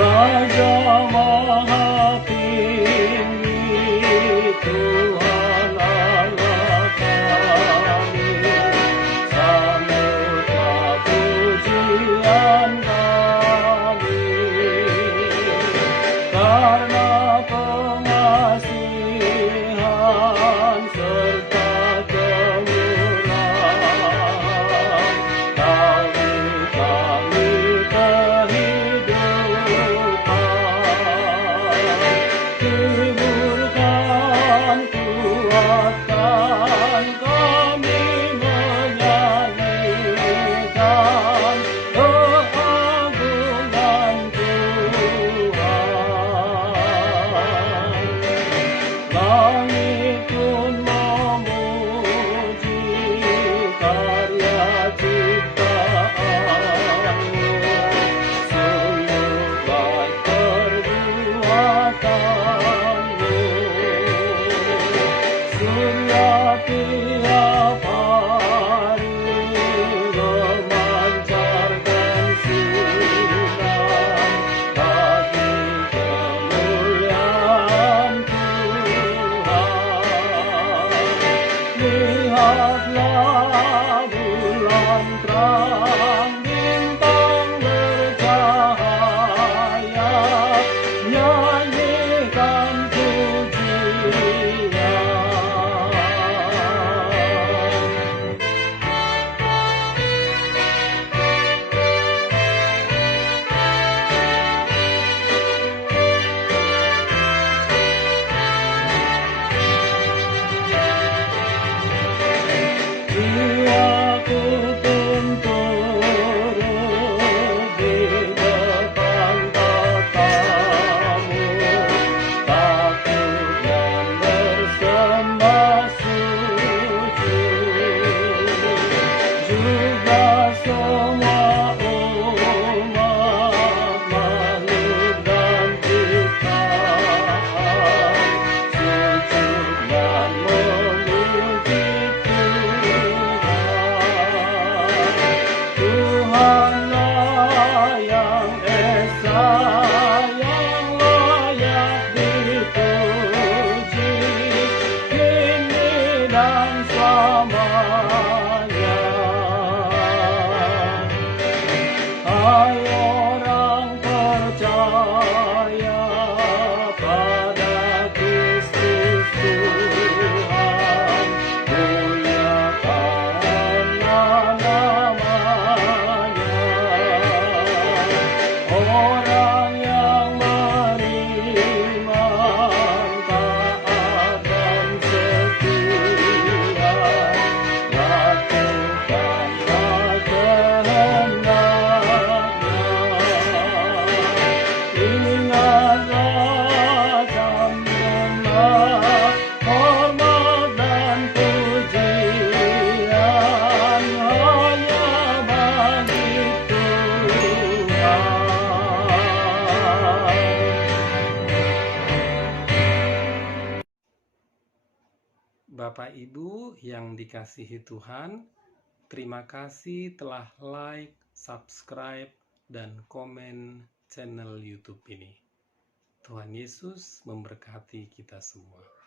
Raja Maha Tinggi, Tuhan Allah kami, sambutlah pujian kami, karena pengasihan serta kemurahan, Kau beri kami hiburkan, kuatkan kami menyanyikan keagungan Tuhan. Langit pun memuji karya ciptaanmu, sungguh baik perbuatanmu. Surya tiap hari memancarkan sinar bagi kemuliaan Tuhan. Lihatlah bulan terang, bintang bercahaya, nyanyikan pujian. Jiwaku pun turut di depan tatamu, takut dan bersembah sujud. Juga semua umat, makhluk dan ciptaan, sujud dan memuji Tuhanlah yang esa, yang layak dipuji, kini dan selamanya. Hai orang percaya pada Kristus Tuhan, muliakanlah namanya. Orang yang beriman, taat dan setia, lakukanlah kehendaknya. Ingatlah dan benar, hormat dan pujian hanya bagi Tuhan. Bapak Ibu yang dikasihi Tuhan, terima kasih telah like, subscribe, dan komen channel YouTube ini. Tuhan Yesus memberkati kita semua.